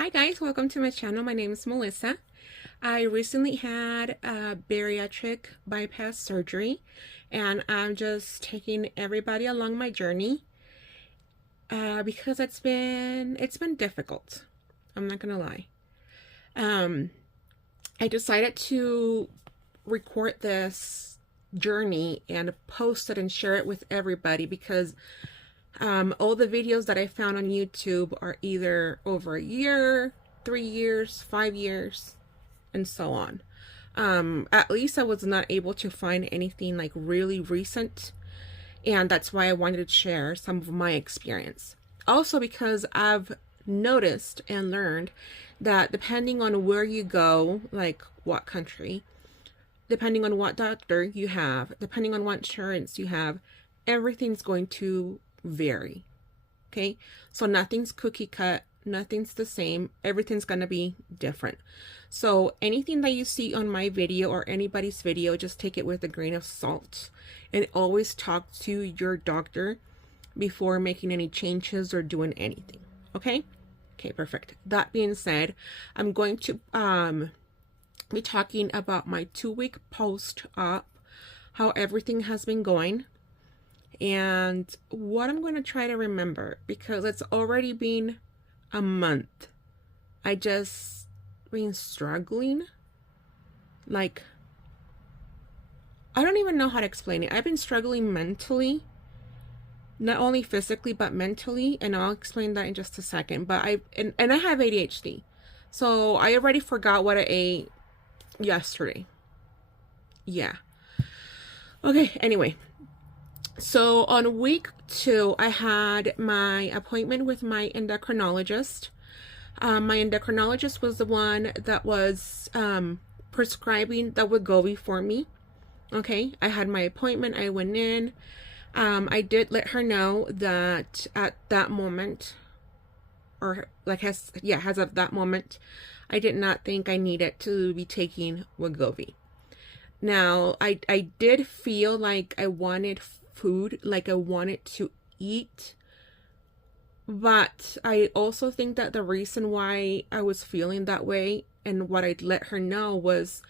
Hi guys, welcome to my channel. My name is Melissa. I recently had a bariatric bypass surgery and I'm just taking everybody along my journey because it's been difficult. I'm not gonna lie. I decided to record this journey and post it and share it with everybody because all the videos that I found on YouTube are either over a year, 3 years, 5 years, and so on. At least I was not able to find anything like really recent, and that's why I wanted to share some of my experience. Also because I've noticed and learned that depending on where you go, like what country, depending on what doctor you have, depending on what insurance you have, everything's going to vary. Okay, so nothing's cookie cut, nothing's the same, everything's gonna be different. So anything that you see on my video or anybody's video, just take it with a grain of salt and always talk to your doctor before making any changes or doing anything. Okay, perfect. That being said, I'm going to be talking about my 2-week post-op, how everything has been going, and what I'm going to try to remember, because it's already been a month. I just been struggling. Like, I don't even know how to explain it. I've been struggling mentally, not only physically but mentally, and I'll explain that in just a second. But I have ADHD, so I already forgot what I ate yesterday. Yeah. Okay, anyway. So on week 2, I had my appointment with my endocrinologist. My endocrinologist was the one that was prescribing the Wegovy for me. Okay, I had my appointment. I went in. I did let her know that at that moment, or like as of that moment, I did not think I needed to be taking Wegovy. Now, I did feel like I wanted food, like I wanted to eat, but I also think that the reason why I was feeling that way and what I'd let her know was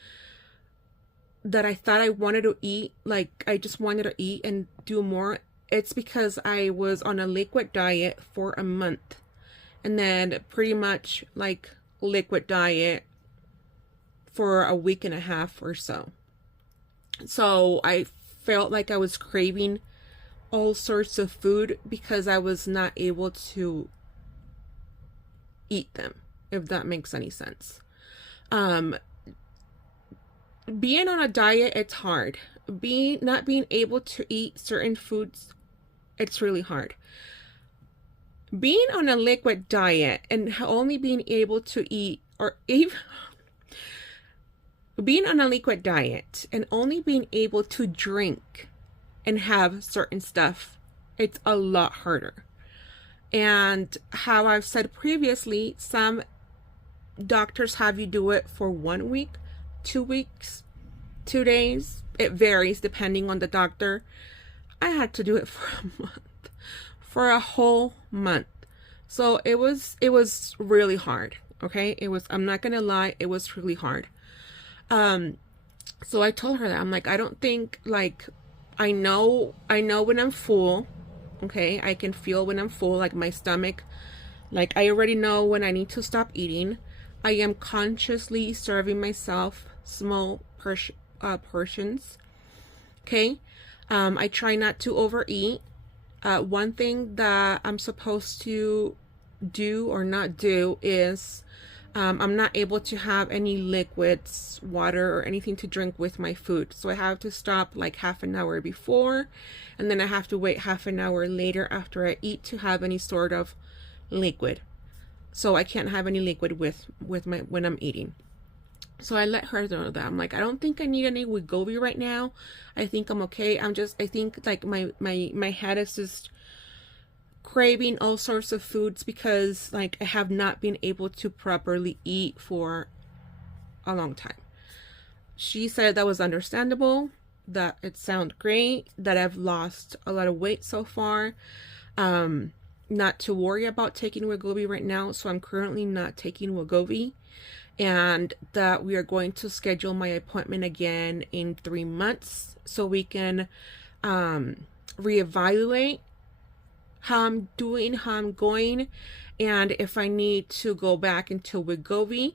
that I thought I wanted to eat, like I just wanted to eat and do more. It's because I was on a liquid diet for a month, and then pretty much like liquid diet for a week and a half or so. So I felt like I was craving all sorts of food because I was not able to eat them, if that makes any sense. Being on a diet, it's hard. Not being able to eat certain foods, it's really hard. Being on a liquid diet and only being able to eat, or even being on a liquid diet and only being able to drink and have certain stuff, it's a lot harder. And how I've said previously, some doctors have you do it for 1 week, 2 weeks, 2 days. It varies depending on the doctor. I had to do it for a month, for a whole month. So it was really hard. Okay, I'm not gonna lie, it was really hard. So I told her that I'm like, I don't think, like, I know when I'm full. Okay, I can feel when I'm full, like my stomach, like I already know when I need to stop eating. I am consciously serving myself small portions. Okay, I try not to overeat. One thing that I'm supposed to do or not do is I'm not able to have any liquids, water, or anything to drink with my food. So I have to stop like half an hour before, and then I have to wait half an hour later after I eat to have any sort of liquid. So I can't have any liquid with when I'm eating. So I let her know that I'm like, I don't think I need any Wegovy right now. I think I'm okay. I think like my head is just craving all sorts of foods because like I have not been able to properly eat for a long time. She said that was understandable, that it sounded great, that I've lost a lot of weight so far. not to worry about taking Wegovy right now, so I'm currently not taking Wegovy, and that we are going to schedule my appointment again in 3 months so we can reevaluate how I'm doing, how I'm going, and if I need to go back into Wegovy.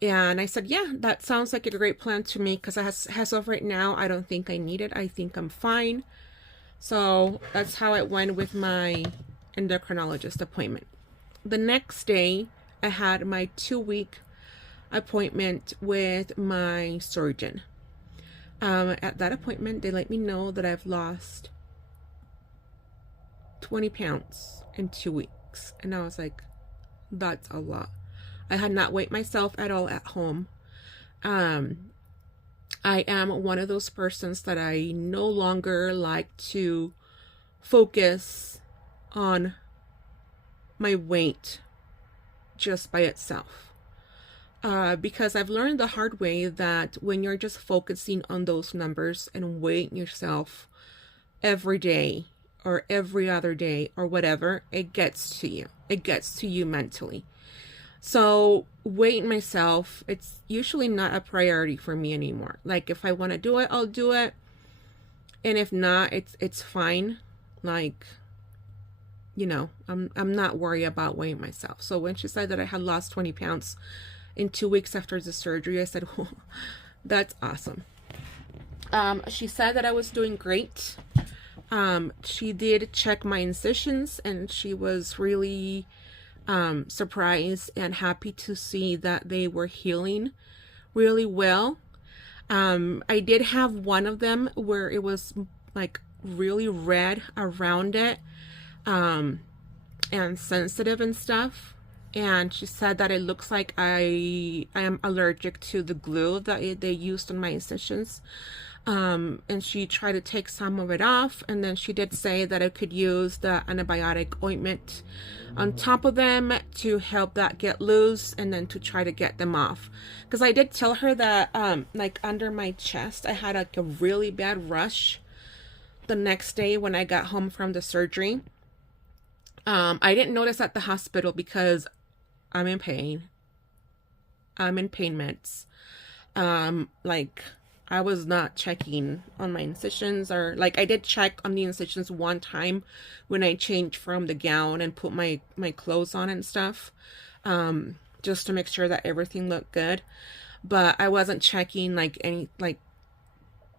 And I said, yeah, that sounds like a great plan to me, because as of right now, I don't think I need it. I think I'm fine. So that's how it went with my endocrinologist appointment. The next day, I had my 2-week appointment with my surgeon. At that appointment, they let me know that I've lost 20 pounds in 2 weeks. And I was like, that's a lot. I had not weighed myself at all at home. I am one of those persons that I no longer like to focus on my weight just by itself. Because I've learned the hard way that when you're just focusing on those numbers and weighing yourself every day or every other day or whatever, it gets to you. It gets to you mentally. So weighing myself, it's usually not a priority for me anymore. Like, if I want to do it, I'll do it. And if not, it's fine. Like, you know, I'm not worried about weighing myself. So when she said that I had lost 20 pounds in 2 weeks after the surgery, I said, oh, that's awesome. She said that I was doing great. She did check my incisions, and she was really surprised and happy to see that they were healing really well. I did have one of them where it was like really red around it, and sensitive and stuff. And she said that it looks like I am allergic to the glue that they used on my incisions. And she tried to take some of it off, and then she did say that I could use the antibiotic ointment on top of them to help that get loose, and then to try to get them off. Because I did tell her that like under my chest I had like a really bad rush the next day when I got home from the surgery. I didn't notice at the hospital because I'm in pain. I'm in pain meds. Like, I was not checking on my incisions, or like I did check on the incisions one time when I changed from the gown and put my clothes on and stuff, just to make sure that everything looked good. But I wasn't checking like any, like,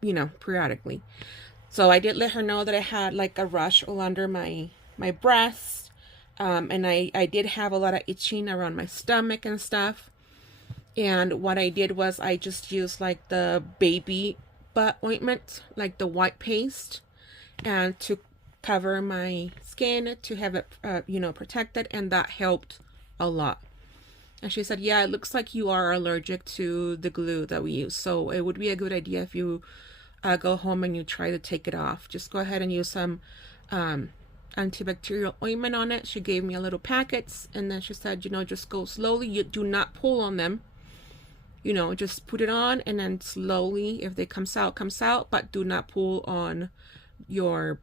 you know, periodically. So I did let her know that I had like a rush all under my breast, and I did have a lot of itching around my stomach and stuff. And what I did was I just used like the baby butt ointment, like the white paste, and to cover my skin, to have it, you know, protected. And that helped a lot. And she said, yeah, it looks like you are allergic to the glue that we use. So it would be a good idea if you go home and you try to take it off. Just go ahead and use some antibacterial ointment on it. She gave me a little packets. And then she said, you know, just go slowly. You do not pull on them. You know, just put it on, and then slowly, if they comes out, but do not pull on your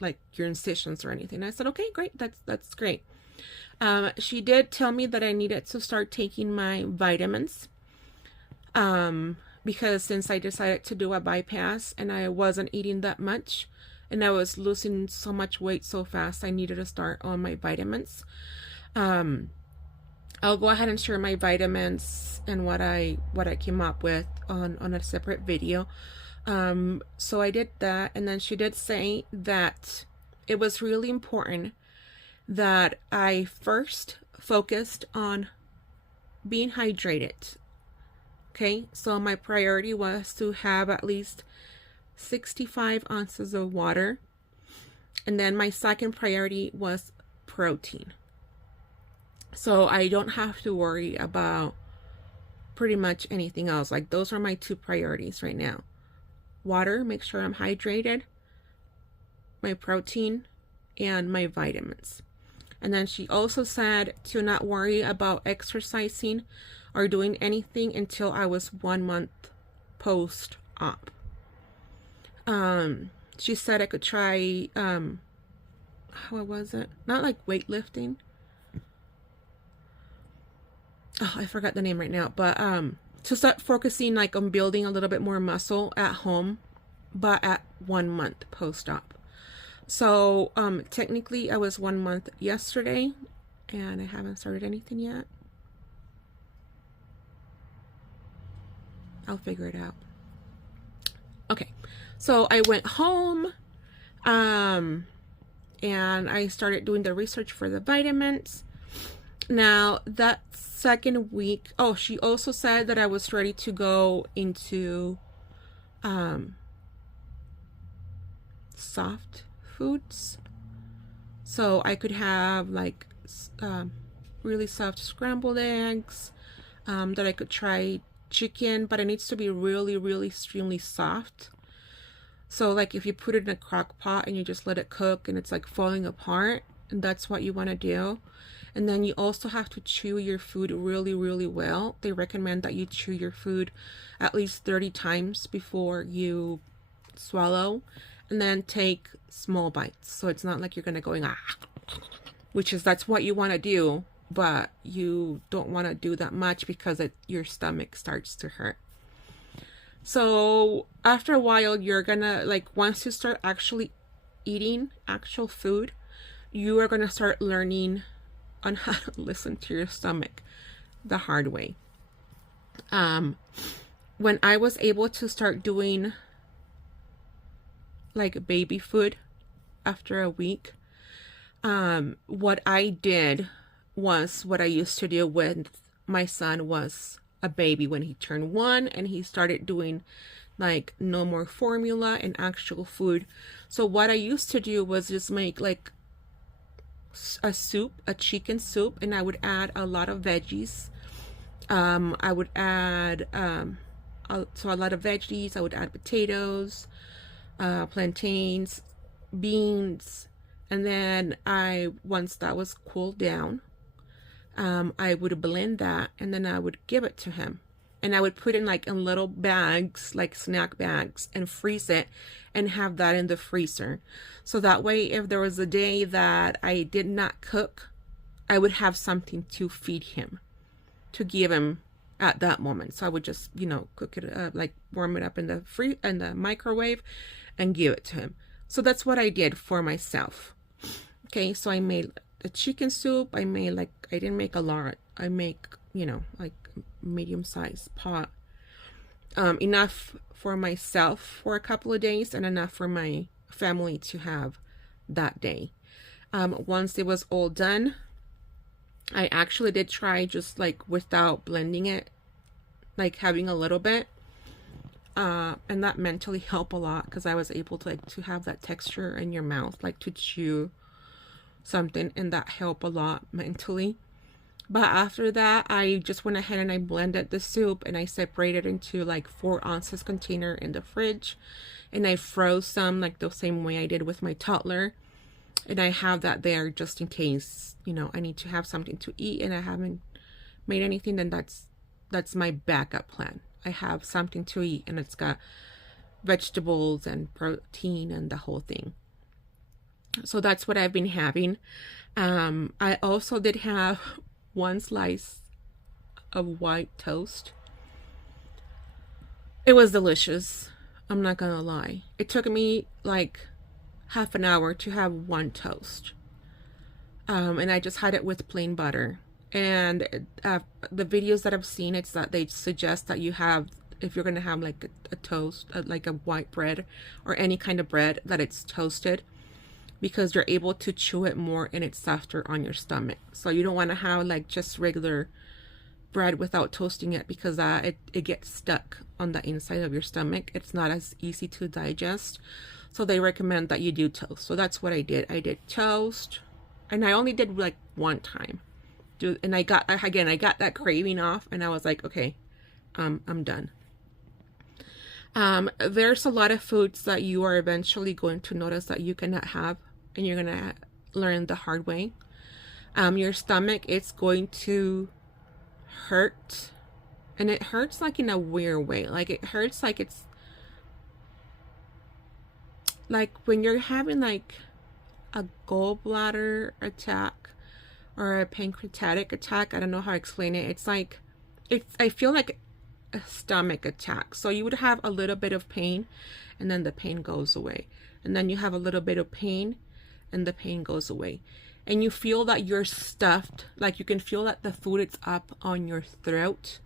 like your incisions or anything. I said, okay, great. That's great. She did tell me that I needed to start taking my vitamins, because since I decided to do a bypass and I wasn't eating that much and I was losing so much weight so fast, I needed to start on my vitamins. I'll go ahead and share my vitamins and what I came up with on a separate video. So I did that, and then she did say that it was really important that I first focused on being hydrated. Okay, so my priority was to have at least 65 ounces of water, and then my second priority was protein. So I don't have to worry about pretty much anything else. Like, those are my two priorities right now. Water, make sure I'm hydrated, my protein, and my vitamins. And then she also said to not worry about exercising or doing anything until I was 1 month post-op. She said I could try what was it? Not like weightlifting. Oh, I forgot the name right now, but to start focusing like on building a little bit more muscle at home, but at 1 month post-op. So technically I was 1 month yesterday, and I haven't started anything yet. I'll figure it out. Okay, so I went home, and I started doing the research for the vitamins. Now that second week, oh, she also said that I was ready to go into soft foods, so I could have like really soft scrambled eggs, that I could try chicken, but it needs to be really, really extremely soft. So like if you put it in a crock pot and you just let it cook and it's like falling apart, and that's what you want to do. And then you also have to chew your food really, really well. They recommend that you chew your food at least 30 times before you swallow, and then take small bites. So it's not like you're gonna going that's what you want to do, but you don't want to do that much because your stomach starts to hurt. So after a while, you're gonna, like, once you start actually eating actual food, you are gonna start learning on how to listen to your stomach the hard way. When I was able to start doing like baby food after a week, what I did was what I used to do when my son was a baby, when he turned 1 and he started doing like no more formula and actual food. So what I used to do was just make like a soup, a chicken soup, and I would add a lot of veggies. I would add so a lot of veggies. I would add potatoes, plantains, beans, and then once that was cooled down, I would blend that, and then I would give it to him. And I would put in like in little bags, like snack bags, and freeze it and have that in the freezer. So that way, if there was a day that I did not cook, I would have something to feed him, to give him at that moment. So I would just, cook it, like warm it up in the microwave and give it to him. So that's what I did for myself. Okay, so I made a chicken soup. I didn't make a lot. I make, like medium-sized pot, enough for myself for a couple of days and enough for my family to have that day. Once it was all done, I actually did try just like without blending it, like having a little bit, and that mentally helped a lot because I was able to have that texture in your mouth, like to chew something, and that helped a lot mentally. But after that, I just went ahead and I blended the soup, and I separated into like 4 ounces container in the fridge, and I froze some like the same way I did with my toddler. And I have that there just in case, I need to have something to eat and I haven't made anything, then that's my backup plan. I have something to eat and it's got vegetables and protein and the whole thing. So that's what I've been having. I also did have 1 slice of white toast. It was delicious. I'm not gonna lie. It took me like half an hour to have 1 toast. And I just had it with plain butter. And the videos that I've seen, it's that they suggest that you have, if you're gonna have like a toast, like a white bread or any kind of bread, that it's toasted, because you're able to chew it more and it's softer on your stomach. So you don't want to have like just regular bread without toasting it, because it gets stuck on the inside of your stomach. It's not as easy to digest. So they recommend that you do toast. So that's what I did. I did toast, and I only did like 1 time. And I got that craving off, and I was like, okay, I'm done. There's a lot of foods that you are eventually going to notice that you cannot have, and you're gonna learn the hard way. Your stomach, it's going to hurt, and it hurts like in a weird way. Like it hurts like it's like when you're having like a gallbladder attack or a pancreatic attack. I don't know how to explain it. It's like, I feel like a stomach attack. So you would have a little bit of pain and then the pain goes away. And then you have a little bit of pain and the pain goes away. And you feel that you're stuffed, like you can feel that the food is up on your throat.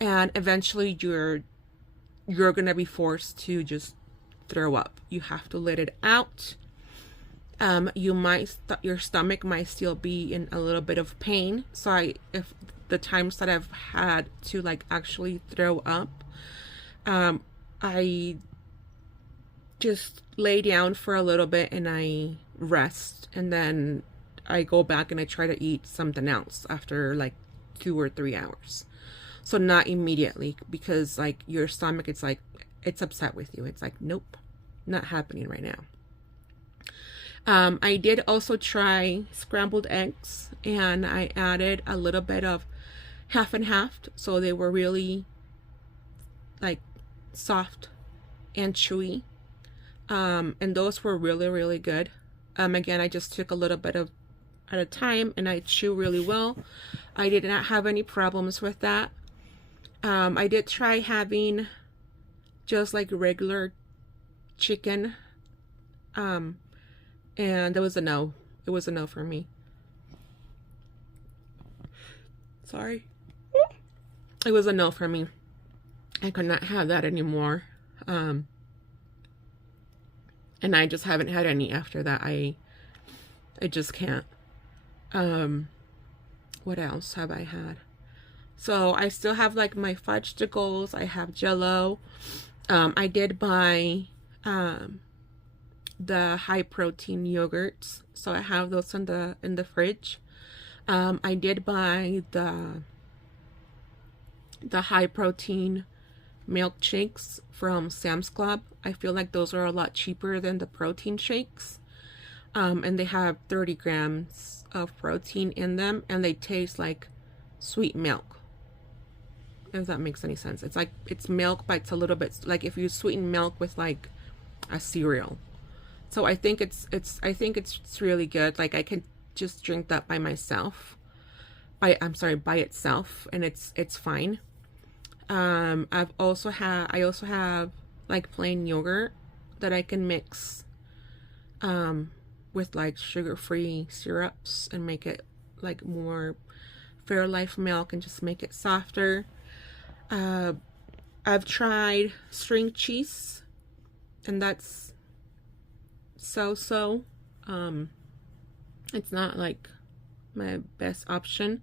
And eventually you're gonna be forced to just throw up. You have to let it out. Your stomach might still be in a little bit of pain. So if the times that I've had to like actually throw up, I just lay down for a little bit and I rest, and then I go back and I try to eat something else after like 2 or 3 hours. So not immediately, because like your stomach, it's like, it's upset with you. It's like, nope, not happening right now. I did also try scrambled eggs, and I added a little bit of half and half, so they were really like soft and chewy. And those were really, really good. Again, I just took a little bit of at a time and I chew really well. I did not have any problems with that. I did try having just like regular chicken, and it was a no. It was a no for me. Sorry. It was a no for me. I could not have that anymore. And I just haven't had any after that. I just can't. What else have I had? So I still have like my fudgesicles. I have Jello. I did buy the high protein yogurts, so I have those in the fridge. I did buy the high protein milk shakes from Sam's Club. I feel like those are a lot cheaper than the protein shakes. And they have 30 grams of protein in them, and they taste like sweet milk, if that makes any sense. It's like, it's milk, but it's a little bit like if you sweeten milk with like a cereal. So I think it's really good. Like I can just drink that by myself. By itself, and it's fine. I also have like plain yogurt that I can mix with like sugar-free syrups and make it like more Fairlife milk and just make it softer. I've tried string cheese, and that's so. It's not like my best option.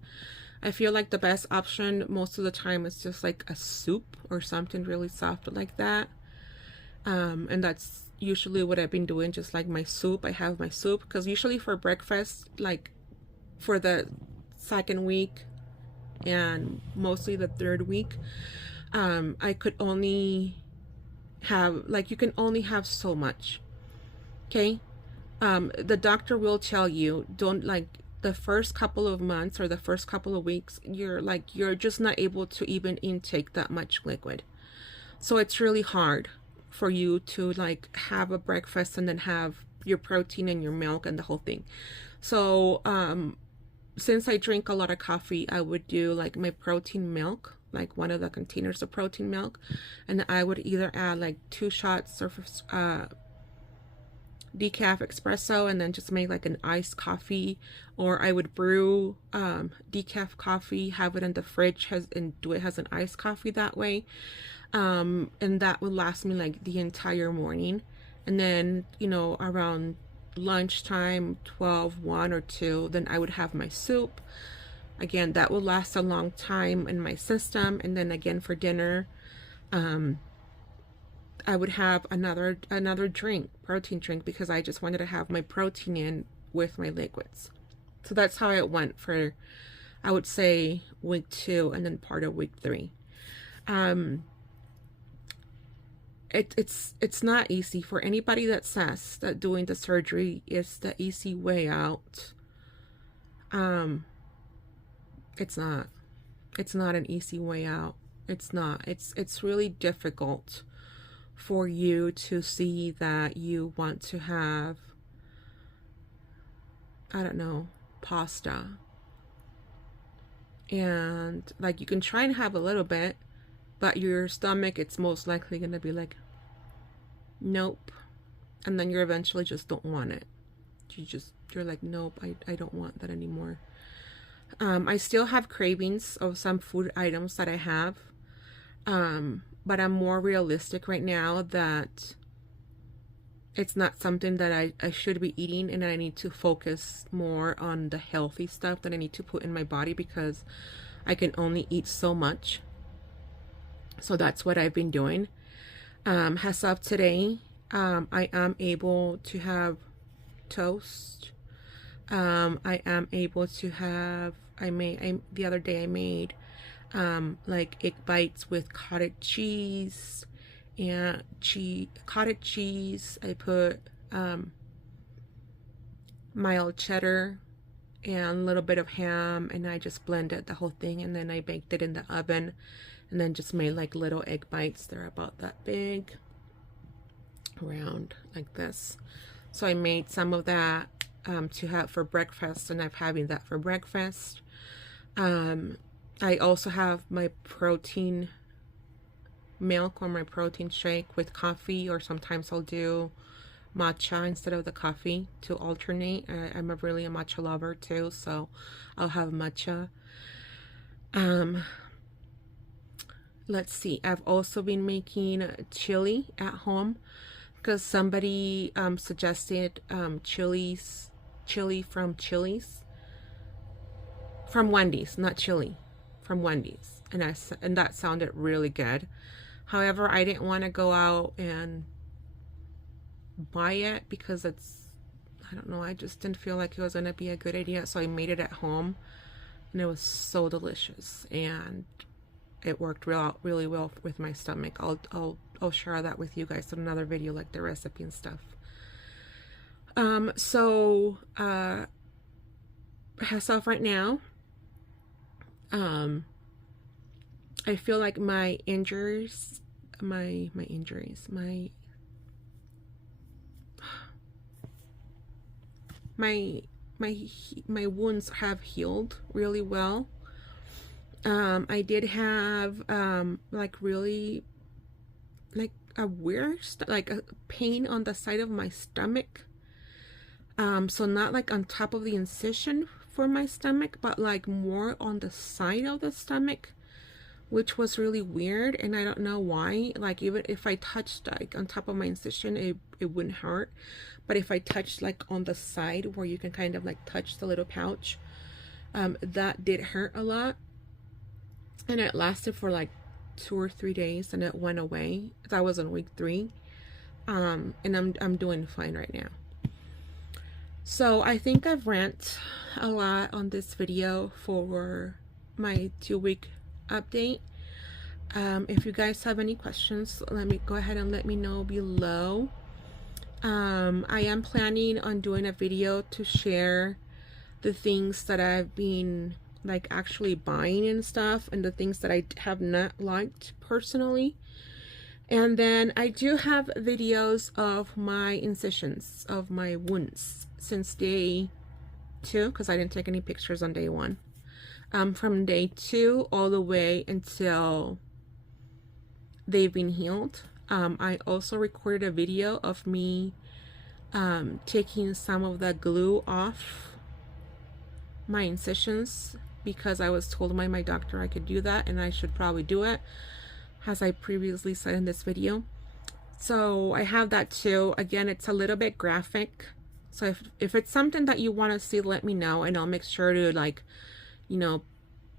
I feel like the best option most of the time is just like a soup or something really soft like that. And that's usually what I've been doing, just like my soup. I have my soup because usually for breakfast, like for the second week and mostly the third week, I could only have, like, you can only have so much. Okay? The doctor will tell you, don't, like, the first couple of months or the first couple of weeks, you're just not able to even intake that much liquid. So it's really hard for you to like have a breakfast and then have your protein and your milk and the whole thing. So since I drink a lot of coffee, I would do like my protein milk, like one of the containers of protein milk, and I would either add like 2 shots of decaf espresso and then just make like an iced coffee, or I would brew decaf coffee, have it in the fridge, and do it as an iced coffee that way. And that would last me like the entire morning. And then, you know, around lunchtime, 12, 1 or 2, then I would have my soup. Again, that will last a long time in my system. And then again for dinner, I would have another drink, protein drink, because I just wanted to have my protein in with my liquids. So that's how it went for, I would say, week 2 and then part of week 3. It's not easy for anybody that says that doing the surgery is the easy way out. It's not an easy way out. It's not. It's really difficult for you to see that you want to have I don't know, pasta. And like you can try and have a little bit, but your stomach, it's most likely gonna be like, nope. And then you eventually just don't want it. You're like, nope, I don't want that anymore. I still have cravings of some food items that I have. But I'm more realistic right now that it's not something that I should be eating, and I need to focus more on the healthy stuff that I need to put in my body, because I can only eat so much. So that's what I've been doing. As of today, I am able to have toast. I am able to have, the other day I made like egg bites with cottage cheese and cottage cheese. I put mild cheddar and a little bit of ham, and I just blended the whole thing, and then I baked it in the oven, and then just made like little egg bites. They're about that big, round like this. So I made some of that to have for breakfast, and I'm having that for breakfast. I also have my protein milk or my protein shake with coffee, or sometimes I'll do matcha instead of the coffee to alternate. I'm really a matcha lover too, so I'll have matcha. Let's see, I've also been making chili at home, because somebody suggested chili from Wendy's, not chili, from Wendy's, and that sounded really good. However, I didn't want to go out and buy it because it's, I don't know, I just didn't feel like it was gonna be a good idea. So I made it at home, and it was so delicious, and it worked really well with my stomach. I'll share that with you guys in another video, like the recipe and stuff. So as of right now, I feel like my injuries, my wounds have healed really well. I did have like really like a weird like a pain on the side of my stomach. So not like on top of the incision for my stomach, but like more on the side of the stomach, which was really weird, and I don't know why. Like even if I touched like on top of my incision, it wouldn't hurt, but if I touched like on the side where you can kind of like touch the little pouch, that did hurt a lot, and it lasted for like 2 or 3 days, and it went away. That was on week 3, and I'm doing fine right now. So I think I've ranted a lot on this video for my 2-week update. If you guys have any questions, go ahead and let me know below. I am planning on doing a video to share the things that I've been like actually buying and stuff, and the things that I have not liked personally. And then I do have videos of my incisions, of my wounds since day 2, because I didn't take any pictures on day 1. From day 2 all the way until they've been healed. I also recorded a video of me taking some of the glue off my incisions, because I was told by my doctor I could do that, and I should probably do it, as I previously said in this video. So I have that too. Again, it's a little bit graphic, so if it's something that you want to see, let me know, and I'll make sure to, like, you know,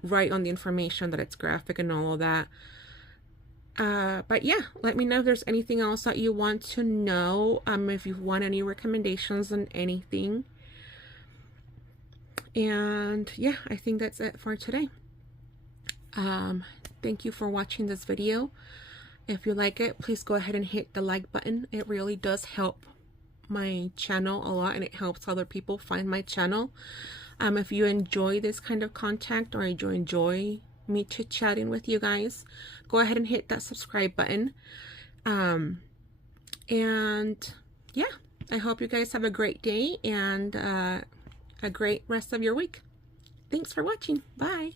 write on the information that it's graphic and all of that. But yeah, let me know if there's anything else that you want to know, if you want any recommendations on anything. And yeah, I think that's it for today. Thank you for watching this video. If you like it, please go ahead and hit the like button. It really does help my channel a lot, and it helps other people find my channel. If you enjoy this kind of content, or you enjoy me chit-chatting with you guys, go ahead and hit that subscribe button. And yeah, I hope you guys have a great day, and a great rest of your week. Thanks for watching. Bye.